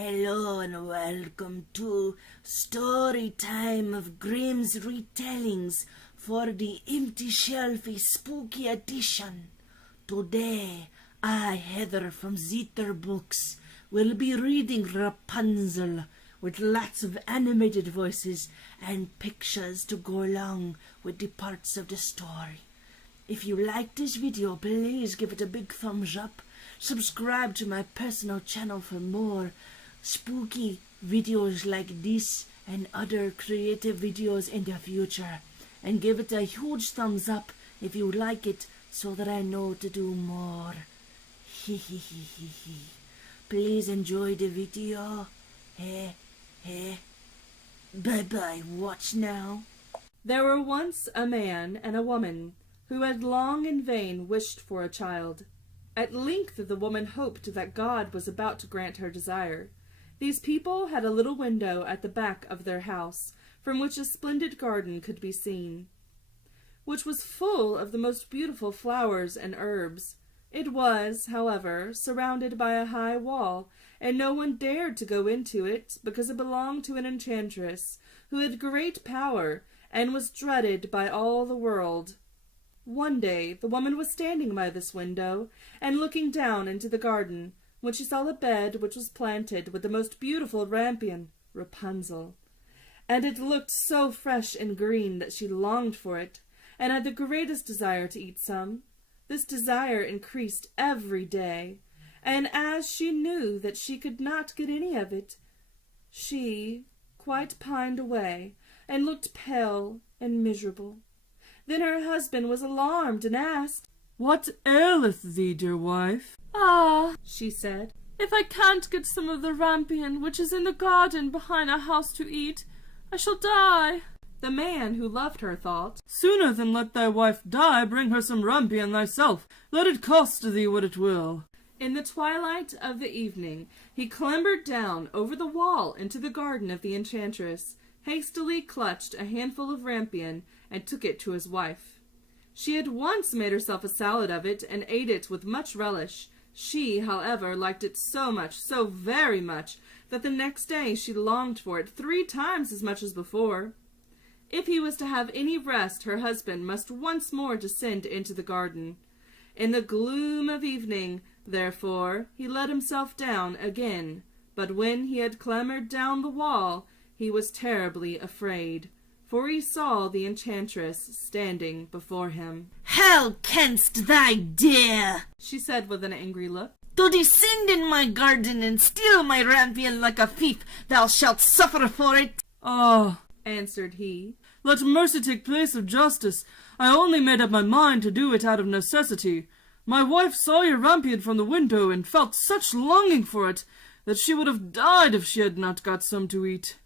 Hello and welcome to Story Time of Grimm's Retellings for the Empty Shelfie Spooky Edition. Today, I, Heather from Zether Books, will be reading Rapunzel with lots of animated voices and pictures to go along with the parts of the story. If you like this video, please give it a big thumbs up. Subscribe to my personal channel for more spooky videos like this and other creative videos in the future. And give it a huge thumbs up if you like it so that I know to do more. Please enjoy the video. Bye-bye. Watch now. There were once a man and a woman who had long in vain wished for a child. At length the woman hoped that God was about to grant her desire. These people had a little window at the back of their house, from which a splendid garden could be seen, which was full of the most beautiful flowers and herbs. It was, however, surrounded by a high wall, and no one dared to go into it, because it belonged to an enchantress, who had great power, and was dreaded by all the world. One day the woman was standing by this window, and looking down into the garden, when she saw a bed which was planted with the most beautiful rampion, Rapunzel. And it looked so fresh and green that she longed for it, and had the greatest desire to eat some. This desire increased every day, and as she knew that she could not get any of it, she quite pined away, and looked pale and miserable. Then her husband was alarmed and asked, "What aileth thee, dear wife?" "Ah," she said, "if I can't get some of the rampion which is in the garden behind our house to eat, I shall die." The man who loved her thought, "Sooner than let thy wife die, bring her some rampion thyself, let it cost thee what it will." In the twilight of the evening he clambered down over the wall into the garden of the enchantress, hastily clutched a handful of rampion, and took it to his wife. She at once made herself a salad of it, and ate it with much relish. She, however, liked it so much, so very much, that the next day she longed for it 3 times as much as before. If he was to have any rest, her husband must once more descend into the garden. In the gloom of evening, therefore, he let himself down again, but when he had clambered down the wall, he was terribly afraid, for he saw the enchantress standing before him. "How canst thou dare," she said with an angry look, "to descend in my garden and steal my rampion like a thief? Thou shalt suffer for it." "Ah," answered he, "let mercy take place of justice. I only made up my mind to do it out of necessity. My wife saw your rampion from the window, and felt such longing for it, that she would have died if she had not got some to eat."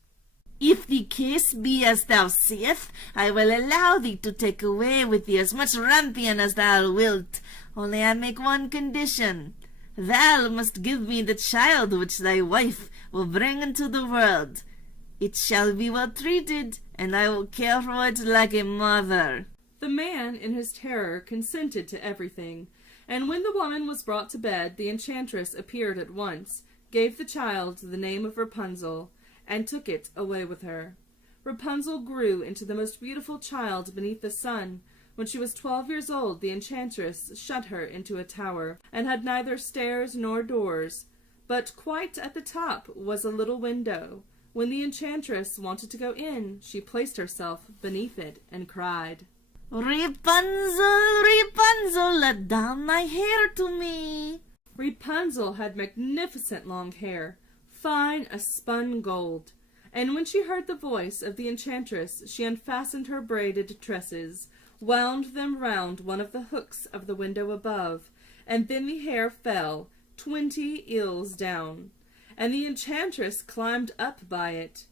"If the case be as thou sayest, I will allow thee to take away with thee as much rampion as thou wilt. Only I make one condition. Thou must give me the child which thy wife will bring into the world. It shall be well treated, and I will care for it like a mother." The man, in his terror, consented to everything, and when the woman was brought to bed, the enchantress appeared at once, gave the child the name of Rapunzel, and took it away with her. Rapunzel grew into the most beautiful child beneath the sun. When she was 12 years old, the enchantress shut her into a tower, and had neither stairs nor doors, but quite at the top was a little window. When the enchantress wanted to go in, she placed herself beneath it and cried, "Rapunzel, Rapunzel, let down thy hair to me." Rapunzel had magnificent long hair, fine as spun gold, and when she heard the voice of the enchantress, she unfastened her braided tresses, wound them round one of the hooks of the window above, and then the hair fell 20 ells down, and the enchantress climbed up by it.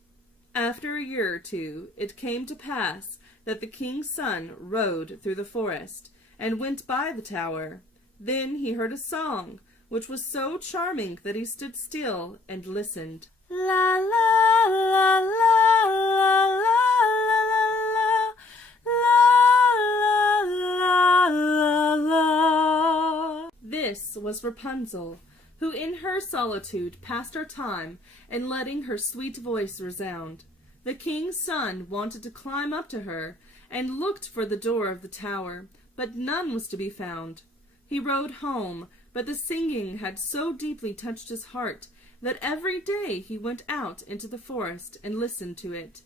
After a year or 2, it came to pass that the king's son rode through the forest, and went by the tower. Then he heard a song, which was so charming that he stood still and listened. La la la la la la la la la la la. This was Rapunzel, who in her solitude passed her time in letting her sweet voice resound. The king's son wanted to climb up to her, and looked for the door of the tower, but none was to be found. He rode home, but the singing had so deeply touched his heart that every day he went out into the forest and listened to it.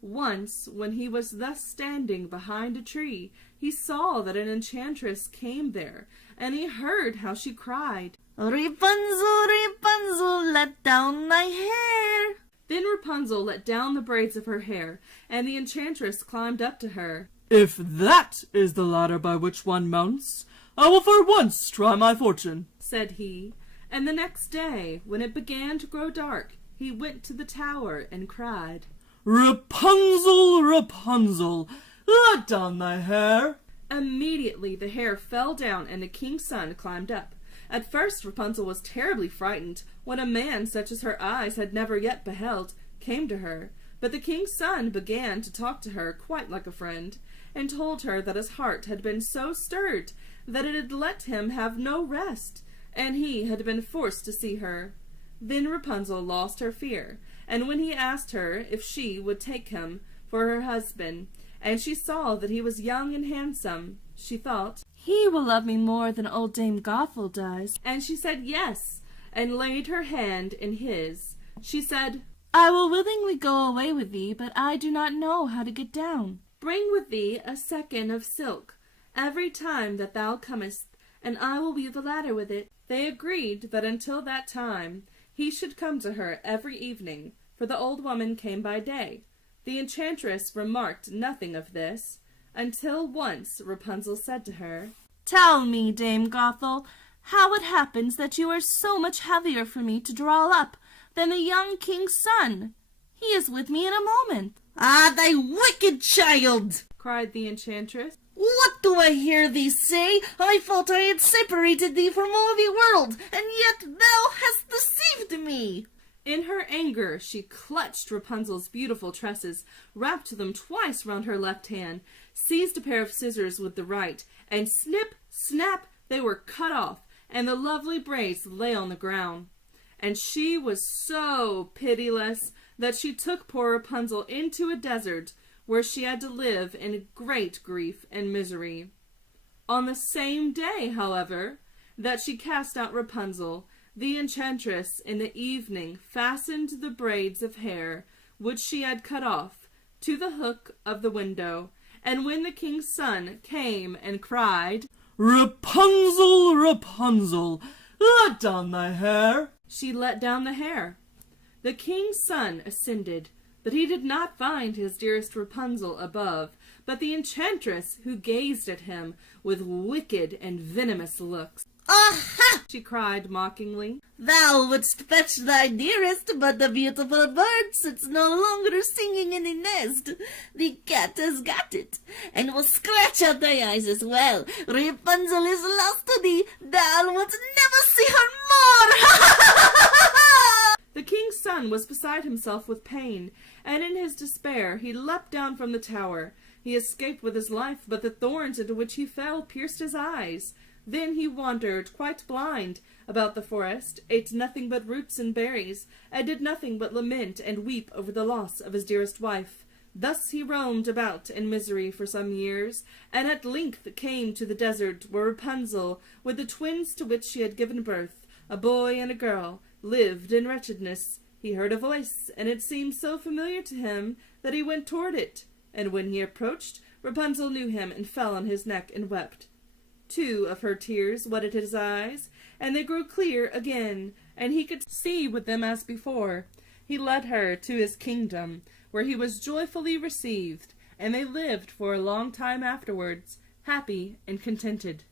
Once, when he was thus standing behind a tree, he saw that an enchantress came there, and he heard how she cried, "Rapunzel, Rapunzel, let down thy hair." Then Rapunzel let down the braids of her hair, and the enchantress climbed up to her. "If that is the ladder by which one mounts, I will for once try my fortune," said he, and the next day, when it began to grow dark, he went to the tower and cried, "Rapunzel, Rapunzel, let down thy hair." Immediately the hair fell down, and the king's son climbed up. At first Rapunzel was terribly frightened when a man such as her eyes had never yet beheld came to her, but the king's son began to talk to her quite like a friend, and told her that his heart had been so stirred that it had let him have no rest, and he had been forced to see her. Then Rapunzel lost her fear, and when he asked her if she would take him for her husband, and she saw that he was young and handsome, she thought, "He will love me more than old Dame Gothel does." and she said yes, and laid her hand in his. She said, "I will willingly go away with thee, but I do not know how to get down." "Bring with thee a sequin of silk every time that thou comest, and I will weave a ladder with it." They agreed that until that time he should come to her every evening, for the old woman came by day. The enchantress remarked nothing of this, until once Rapunzel said to her, "Tell me, Dame Gothel, how it happens that you are so much heavier for me to draw up than the young king's son. He is with me in a moment." "Ah, thy wicked child!" cried the enchantress. "What do I hear thee say? I thought I had separated thee from all the world, and yet thou hast deceived me." In her anger, she clutched Rapunzel's beautiful tresses, wrapped them twice round her left hand, seized a pair of scissors with the right, and snip, snap, they were cut off, and the lovely braids lay on the ground. And she was so pitiless that she took poor Rapunzel into a desert, where she had to live in great grief and misery. On the same day, however, that she cast out Rapunzel, the enchantress in the evening fastened the braids of hair, which she had cut off, to the hook of the window, and when the king's son came and cried, "Rapunzel, Rapunzel, let down thy hair," she let down the hair. The king's son ascended, but he did not find his dearest Rapunzel above, but the enchantress, who gazed at him with wicked and venomous looks. "Aha!" she cried mockingly. "Thou wouldst fetch thy dearest, but the beautiful bird sits no longer singing in the nest. The cat has got it, and will scratch out thy eyes as well. Rapunzel is lost to thee. Thou wilt never see her more." The king's son was beside himself with pain, and in his despair he leapt down from the tower. He escaped with his life, but the thorns into which he fell pierced his eyes. Then he wandered, quite blind, about the forest, ate nothing but roots and berries, and did nothing but lament and weep over the loss of his dearest wife. Thus he roamed about in misery for some years, and at length came to the desert where Rapunzel, with the twins to which she had given birth, a boy and a girl, lived in wretchedness. He heard a voice, and it seemed so familiar to him that he went toward it, and when he approached, Rapunzel knew him and fell on his neck and wept. 2 of her tears wetted his eyes, and they grew clear again, and he could see with them as before. He led her to his kingdom, where he was joyfully received, and they lived for a long time afterwards, happy and contented.